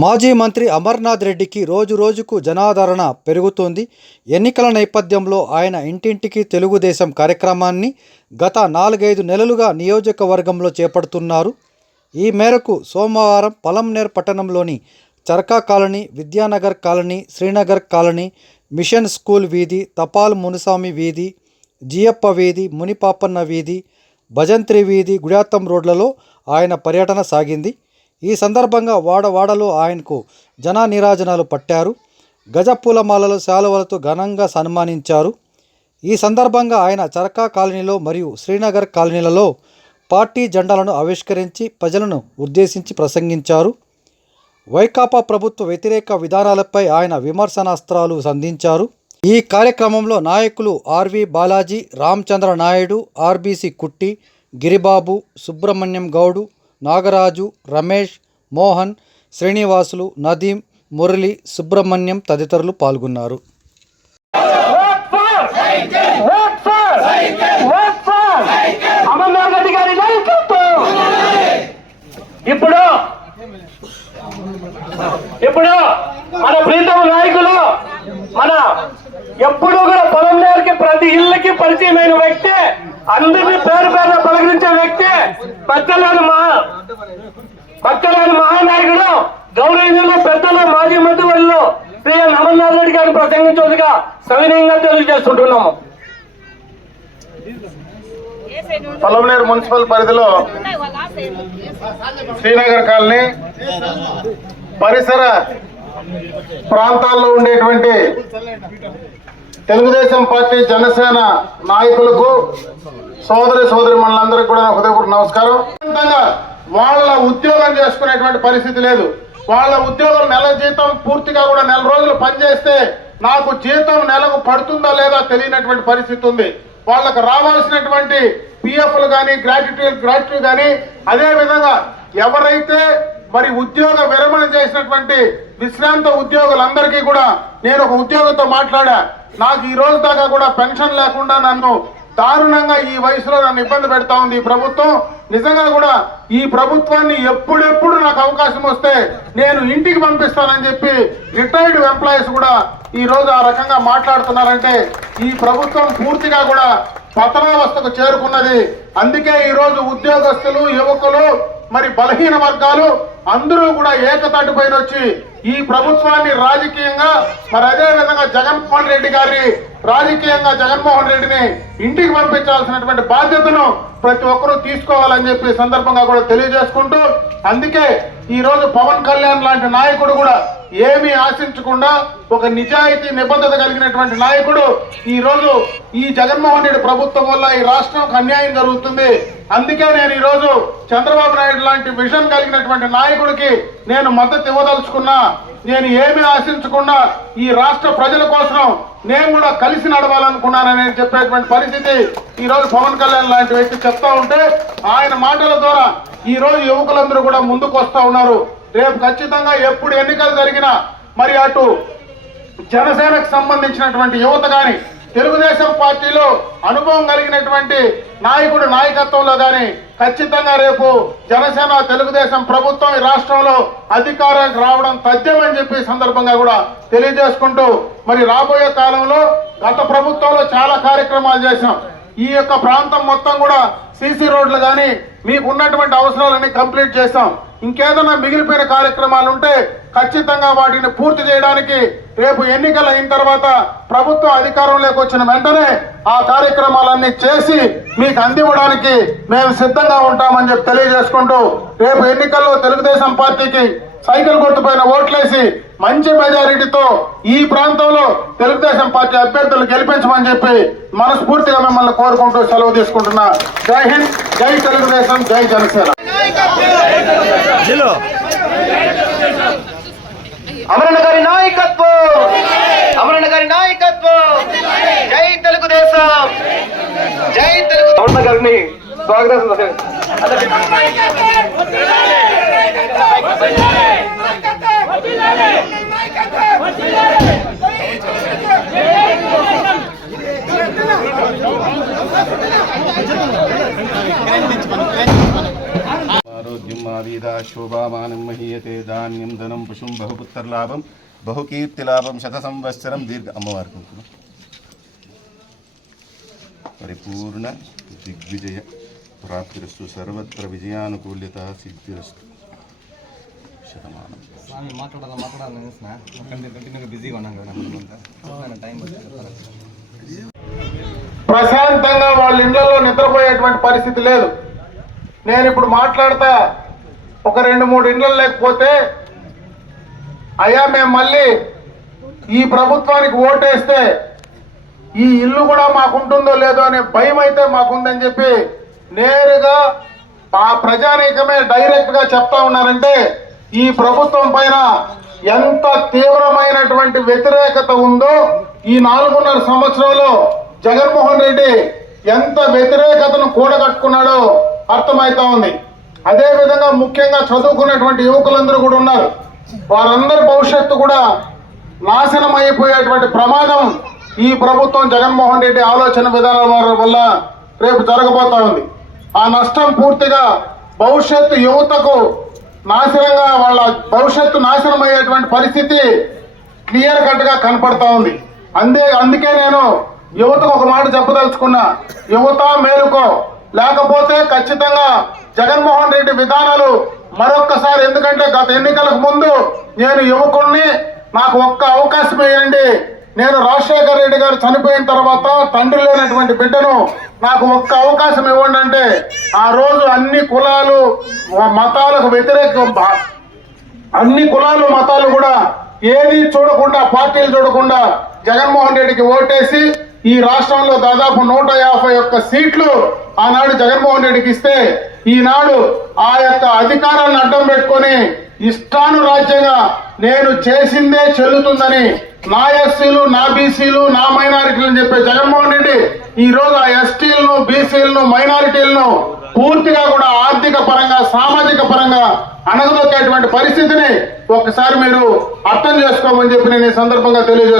మాజీ మంత్రి అమర్నాథ్ రెడ్డికి రోజు రోజుకు జనాదరణ పెరుగుతోంది. ఎన్నికల నేపథ్యంలో ఆయన ఇంటింటికి తెలుగుదేశం కార్యక్రమాన్ని గత నాలుగైదు నెలలుగా నియోజకవర్గంలో చేపడుతున్నారు. ఈ మేరకు సోమవారం పలంనేర్ పట్టణంలోని Charka colony Vidyanagar colony Srinagar colony mission school వీధి తపాల్ మునుసామి వీధి జియప్ప వీధి మునిపాపన్న వీధి భజంత్రి వీధి గుడాతం రోడ్లలో ఆయన పర్యటన సాగింది. ఈ సందర్భంగా వాడవాడలో ఆయనకు జననీరాజనాలు పట్టారు. గజ పూలమాలలు శాలువలతో ఘనంగా సన్మానించారు. ఈ సందర్భంగా ఆయన చరకా కాలనీలో మరియు శ్రీనగర్ కాలనీలలో పార్టీ జెండాలను ఆవిష్కరించి ప్రజలను ఉద్దేశించి ప్రసంగించారు. వైకాపా ప్రభుత్వ వ్యతిరేక విధానాలపై ఆయన విమర్శనాస్త్రాలు సంధించారు. ఈ కార్యక్రమంలో నాయకులు R V Balaji Ramachandra Naidu RBC Kutti Giribabu Subrahmanyam గౌడు నాగరాజు రమేష్ మోహన్ శ్రీనివాసులు నదీం మురళి సుబ్రహ్మణ్యం తదితరులు పాల్గొన్నారు. ఇప్పుడు ఇప్పుడు మన ప్రీతమ నాయకులు మన ఎప్పుడు కూడా పొలం దగ్గరికి ప్రతి ఇళ్ళకి పరిచయమైన వ్యక్తి అందరినీ పేరు పేరున పలకరించే వ్యక్తి పచ్చలేని మహా పచ్చలేని మహానాయకుడు గౌరవనీయులు పెద్దలు మాజీ మంత్రివర్యులు శ్రీ అమర్నాథ్ రెడ్డి గారిని ప్రసంగించేందుగా సవినయంగా తెలియజేస్తుంటున్నాము. పొలంనేరు మున్సిపల్ పరిధిలో శ్రీనగర్ కాలనీ పరిసర ప్రాంతాల్లో ఉండేటువంటి తెలుగుదేశం పార్టీ జనసేన నాయకులకు సోదరి సోదరి మనందరికీ కూడా హృదయపూర్వక నమస్కారం. వాళ్ళ ఉద్యోగం చేసుకునేటువంటి పరిస్థితి లేదు. వాళ్ళ ఉద్యోగం నెల జీతం పూర్తిగా కూడా నెల రోజులు పనిచేస్తే నాకు జీతం నెలకు పడుతుందా లేదా తెలియనటువంటి పరిస్థితి ఉంది. వాళ్ళకు రావాల్సినటువంటి పిఎఫ్లు కానీ గ్రాట్యుటీ గ్రాట్యుటీ కానీ అదేవిధంగా ఎవరైతే మరి ఉద్యోగ విరమణ చేసినటువంటి విశ్రాంత ఉద్యోగులందరికీ కూడా నేను ఒక ఉద్యోగంతో మాట్లాడా. నాకు ఈ రోజు దాకా కూడా పెన్షన్ లేకుండా నన్ను దారుణంగా ఈ వయసులో నన్ను ఇబ్బంది పెడతా ఉంది ఈ ప్రభుత్వం. నిజంగా కూడా ఈ ప్రభుత్వాన్ని ఎప్పుడెప్పుడు నాకు అవకాశం వస్తే నేను ఇంటికి పంపిస్తానని చెప్పి రిటైర్డ్ ఎంప్లాయీస్ కూడా ఈ రోజు ఆ రకంగా మాట్లాడుతున్నారంటే ఈ ప్రభుత్వం పూర్తిగా కూడా పతనావస్థకు చేరుకున్నది. అందుకే ఈరోజు ఉద్యోగస్తులు యువకులు మరి బలహీన వర్గాలు అందరూ కూడా ఏకతాటి పైన వచ్చి ఈ ప్రభుత్వాన్ని రాజకీయంగా మరి అదే విధంగా జగన్మోహన్ రెడ్డి గారి రాజకీయంగా జగన్మోహన్ రెడ్డిని ఇంటికి పంపించాల్సినటువంటి బాధ్యతను ప్రతి ఒక్కరూ తీసుకోవాలని చెప్పి సందర్భంగా కూడా తెలియజేసుకుంటూ అందుకే ఈ రోజు పవన్ కళ్యాణ్ లాంటి నాయకుడు కూడా ఏమీ ఆశించకుండా ఒక నిజాయితీ నిబద్ధత కలిగినటువంటి నాయకుడు ఈ రోజు ఈ జగన్మోహన్ రెడ్డి ప్రభుత్వం వల్ల ఈ రాష్ట్రంకు అన్యాయం జరుగుతుంది. అందుకే నేను ఈరోజు చంద్రబాబు నాయుడు లాంటి విజన్ కలిగినటువంటి నాయకుడికి నేను మద్దతు ఇవ్వదలుచుకున్నా. నేను ఏమి ఆశించకుండా ఈ రాష్ట్ర ప్రజల కోసం నేను కూడా కలిసి నడవాలనుకున్నానని చెప్పేటువంటి పరిస్థితి ఈరోజు పవన్ కళ్యాణ్ లాంటి వ్యక్తి చెప్తా ఉంటే ఆయన మాటల ద్వారా ఈరోజు యువకులందరూ కూడా ముందుకు వస్తూ ఉన్నారు. రేపు ఖచ్చితంగా ఎప్పుడు ఎన్నికలు జరిగినా మరి అటు జనసేనకు సంబంధించినటువంటి యువత కానీ తెలుగుదేశం పార్టీలో అనుభవం కలిగినటువంటి నాయకుడు నాయకత్వంలో కానీ ఖచ్చితంగా రేపు జనసేన తెలుగుదేశం ప్రభుత్వం ఈ రాష్ట్రంలో అధికారానికి రావడం తథ్యమని చెప్పి సందర్భంగా కూడా తెలియజేసుకుంటూ మరి రాబోయే కాలంలో గత ప్రభుత్వంలో చాలా కార్యక్రమాలు చేశాం. ఈ యొక్క ప్రాంతం మొత్తం కూడా సీసీ రోడ్లు కానీ మీకు ఉన్నటువంటి అవసరాలన్నీ కంప్లీట్ చేశాం. ఇంకేదైనా మిగిలిపోయిన కార్యక్రమాలు ఉంటే ఖచ్చితంగా వాటిని పూర్తి చేయడానికి రేపు ఎన్నికలు అయిన తర్వాత ప్రభుత్వం అధికారంలోకి వచ్చిన వెంటనే ఆ కార్యక్రమాలన్నీ చేసి మీకు అందివ్వడానికి మేము సిద్ధంగా ఉంటామని చెప్పి తెలియజేసుకుంటూ రేపు ఎన్నికల్లో తెలుగుదేశం పార్టీకి సైకిల్ గుర్తుపైన ఓట్లేసి మంచి మెజారిటీతో ఈ ప్రాంతంలో తెలుగుదేశం పార్టీ అభ్యర్థులు గెలిపించమని చెప్పి మనస్ఫూర్తిగా మిమ్మల్ని కోరుకుంటూ సెలవు తీసుకుంటున్నా. జై హింద్ జై తెలుగుదేశం జై జనసేన. అమరణ గారి నాయకత్వం అమరణ గారి నాయకత్వం. జై తెలుగుదేశం జై తెలుగు అమరణ గారిని స్వాగతం శోభామానం మహీయతే ధాన్యం ధనం పుషుం బహుపుత్రలాభం బహుకీర్తిలాభం శత సంవత్సరం దీర్ఘ అమ్మవారి కుంకుమ పరిపూర్ణ దిగ్విజయ ప్రాప్తిరస్తు సర్వత్ర విజయానుకూల్యత సిద్ధిరస్తు శతమానం స్వామి మాట్లాడాలా మాట్లాడాలని చూసిన కంటిన్యూగా బిజీగా ఉన్నాం కదా మనమంతా టైం పడుతుంది ప్రశాంతంగా వాళ్ళ ఇళ్ళలో నిద్రపోయేటువంటి పరిస్థితి లేదు. నేను ఇప్పుడు మాట్లాడతా ఒక రెండు మూడు ఇండ్లు లేకపోతే అయ్యా మేము మళ్ళీ ఈ ప్రభుత్వానికి ఓటేస్తే ఈ ఇల్లు కూడా మాకుంటుందో లేదో అనే భయం అయితే మాకుందని చెప్పి నేరుగా ఆ ప్రజానీకమే డైరెక్ట్గా చెప్తా ఉన్నారంటే ఈ ప్రభుత్వం పైన ఎంత తీవ్రమైనటువంటి వ్యతిరేకత ఉందో ఈ నాలుగున్నర సంవత్సరంలో జగన్మోహన్ రెడ్డి ఎంత వ్యతిరేకతను కూడగట్టుకున్నాడో అర్థమవుతా ఉంది. అదేవిధంగా ముఖ్యంగా చదువుకున్నటువంటి యువకులందరూ కూడా ఉన్నారు. వారందరి భవిష్యత్తు కూడా నాశనం అయిపోయేటువంటి ప్రమాదం ఈ ప్రభుత్వం జగన్మోహన్ రెడ్డి ఆలోచన విధానాల వల్ల రేపు జరగబోతా ఉంది. ఆ నష్టం పూర్తిగా భవిష్యత్తు యువతకు నాశనంగా వాళ్ళ భవిష్యత్తు నాశనం అయ్యేటువంటి పరిస్థితి క్లియర్ కట్గా కనపడతా ఉంది. అందే అందుకే నేను యువతకు ఒక మాట చెప్పదలుచుకున్నా. యువత మేలుకో. లేకపోతే ఖచ్చితంగా జగన్మోహన్ రెడ్డి విధానాలు మరొక్కసారి ఎందుకంటే గత ఎన్నికలకు ముందు నేను యువకుణ్ణి నాకు ఒక్క అవకాశం ఇవ్వండి. నేను రాజశేఖర రెడ్డి గారు చనిపోయిన తర్వాత తండ్రి లేనటువంటి బిడ్డను నాకు ఒక్క అవకాశం ఇవ్వండి అంటే ఆ రోజు అన్ని కులాలు మతాలకు వ్యతిరేకం అన్ని కులాలు మతాలు కూడా ఏది చూడకుండా పార్టీలు చూడకుండా జగన్మోహన్ రెడ్డికి ఓటేసి ఈ రాష్ట్రంలో దాదాపు నూట యాభై ఒక్క సీట్లు ఆనాడు జగన్మోహన్ రెడ్డికి ఇస్తే ఈనాడు ఆ యొక్క అధికారాన్ని అడ్డం పెట్టుకొని ఇష్టానురాజ్యంగా నేను చేసిందే చెల్లుతుందని నా ఎస్సీలు నా బీసీలు నా మైనారిటీలు అని చెప్పే జగన్మోహన్ రెడ్డి ఈ రోజు ఆ ఎస్టీలను బీసీలను మైనారిటీలను పూర్తిగా కూడా ఆర్థిక పరంగా సామాజిక పరంగా అణగదొక్కేటువంటి పరిస్థితిని ఒకసారి మీరు అర్థం చేసుకోమని చెప్పి నేను ఈ సందర్భంగా తెలియజేస్తాను